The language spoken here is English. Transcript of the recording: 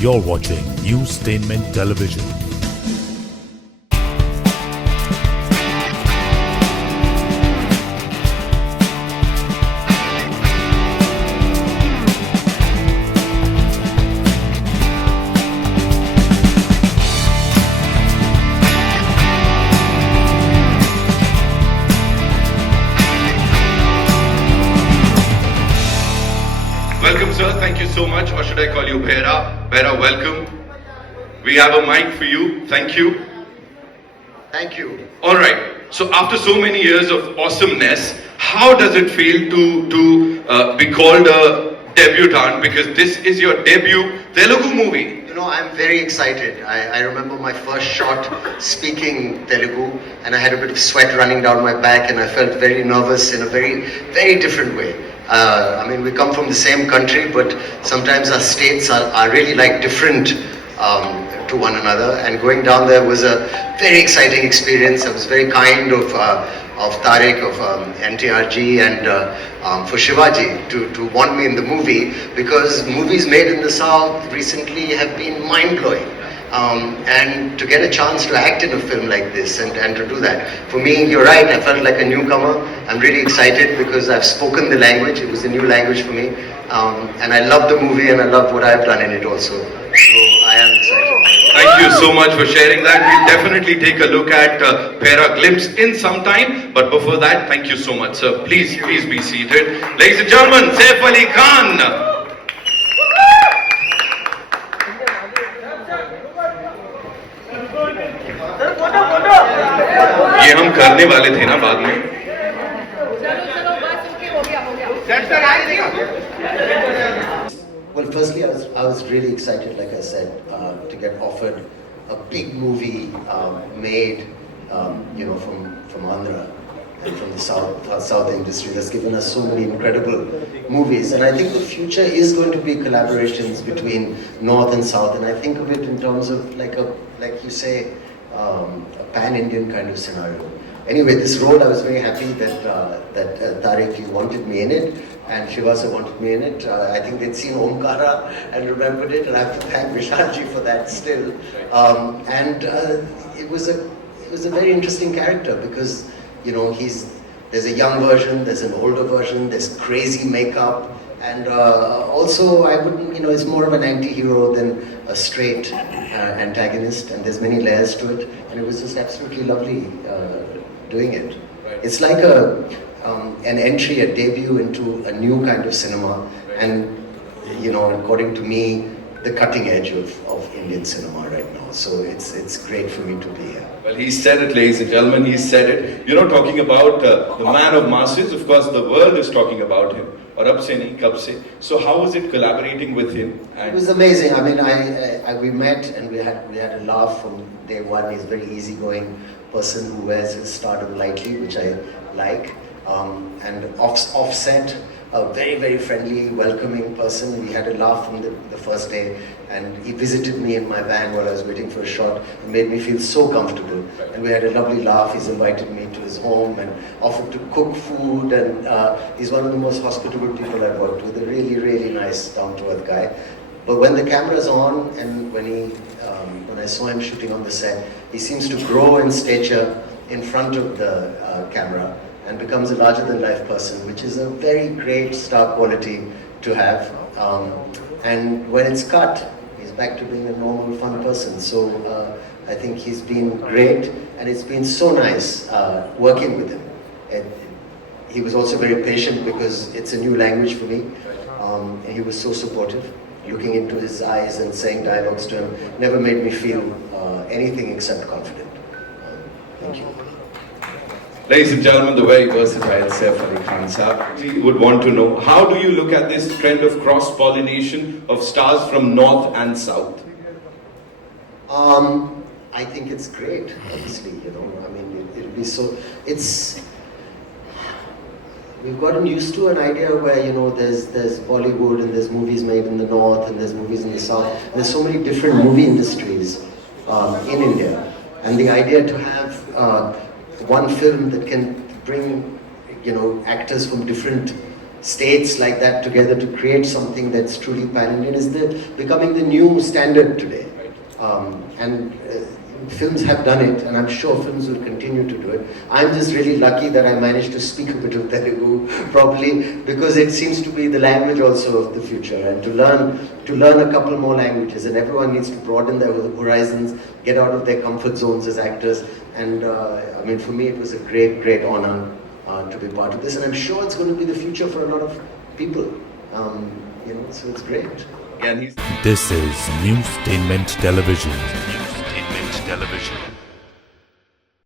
You're watching Newstainment Television. Welcome, sir. Thank you so much. Or should I call you Bhaira? Bhaira, welcome. We have a mic for you. Thank you. Thank you. All right. So after so many years of awesomeness, how does it feel to be called a debutant? Because this is your debut Telugu movie. You know, I'm very excited. I remember my first shot speaking Telugu, and I had a bit of sweat running down my back, and I felt very nervous in a very, very different way. I mean, we come from the same country, but sometimes our states are really like different to one another. And going down there was a very exciting experience. I was very kind of Tariq, of NTRG, and for Shivaji to want me in the movie, because movies made in the South recently have been mind-blowing. And to get a chance to act in a film like this and to do that, for me, you're right, I felt like a newcomer. I'm really excited because I've spoken the language. It was a new language for me, and I love the movie and I love what I've done in it also. So I am excited. Thank you so much for sharing that. We'll definitely take a look at Bhaira glimpse in some time. But before that, thank you so much, sir. Please be seated. Ladies and gentlemen, Saif Ali Khan. ये हम करने वाले थे ना बाद में. Well, firstly, I was really excited, like I said, to get offered a big movie made, from Andhra and from the South industry that's given us so many incredible movies. And I think the future is going to be collaborations between North and South. And I think of it in terms of like you say, a pan-Indian kind of scenario. Anyway, this role, I was very happy that Tariq, you wanted me in it, and Shivasa wanted me in it. I think they'd seen Omkara and remembered it, and I have to thank Vishalji for that still. It was a very interesting character because, there's a young version, there's an older version, there's crazy makeup, and also I wouldn't, it's more of an anti-hero than a straight antagonist, and there's many layers to it, and it was just absolutely lovely doing it. Right. It's like an entry, a debut into a new kind of cinema, and according to me, the cutting edge of Indian cinema right now. So it's great for me to be here. Well, he said it, ladies and gentlemen, he said it. Talking about the man of masses, of course, the world is talking about him. Or ab se nahi, kab se. So how was it collaborating with him? It was amazing. I mean, we met and we had a laugh from day one. He's a very easygoing person who wears his stardom lightly, which I like. And offset, a very, very friendly, welcoming person. We had a laugh from the first day, and he visited me in my van while I was waiting for a shot and made me feel so comfortable. And we had a lovely laugh. He's invited me to his home and offered to cook food, and he's one of the most hospitable people I've worked with, a really, really nice, down-to-earth guy. But when the camera's on and when I saw him shooting on the set, he seems to grow in stature in front of the camera and becomes a larger-than-life person, which is a very great star quality to have. And when it's cut, he's back to being a normal, fun person. So I think he's been great, and it's been so nice working with him. He was also very patient because it's a new language for me, and he was so supportive. Looking into his eyes and saying dialogues to him never made me feel anything except confident. Thank you. Ladies and gentlemen, the very versatile Saif Ali Khan Sahab, we would want to know, how do you look at this trend of cross-pollination of stars from North and South? I think it's great, obviously, I mean, it'll be so, we've gotten used to an idea where, there's Bollywood and there's movies made in the North and there's movies in the South. And there's so many different movie industries in India. And the idea to have one film that can bring, actors from different states like that together to create something that's truly pan-Indian is becoming the new standard today. Films have done it, and I'm sure films will continue to do it. I'm just really lucky that I managed to speak a bit of Telugu properly, because it seems to be the language also of the future, and to learn a couple more languages, and everyone needs to broaden their horizons, get out of their comfort zones as actors. And I mean, for me, it was a great honor to be part of this, and I'm sure it's going to be the future for a lot of people. So it's great. Yeah, and he's This is Newstainment Television. Newstainment Television.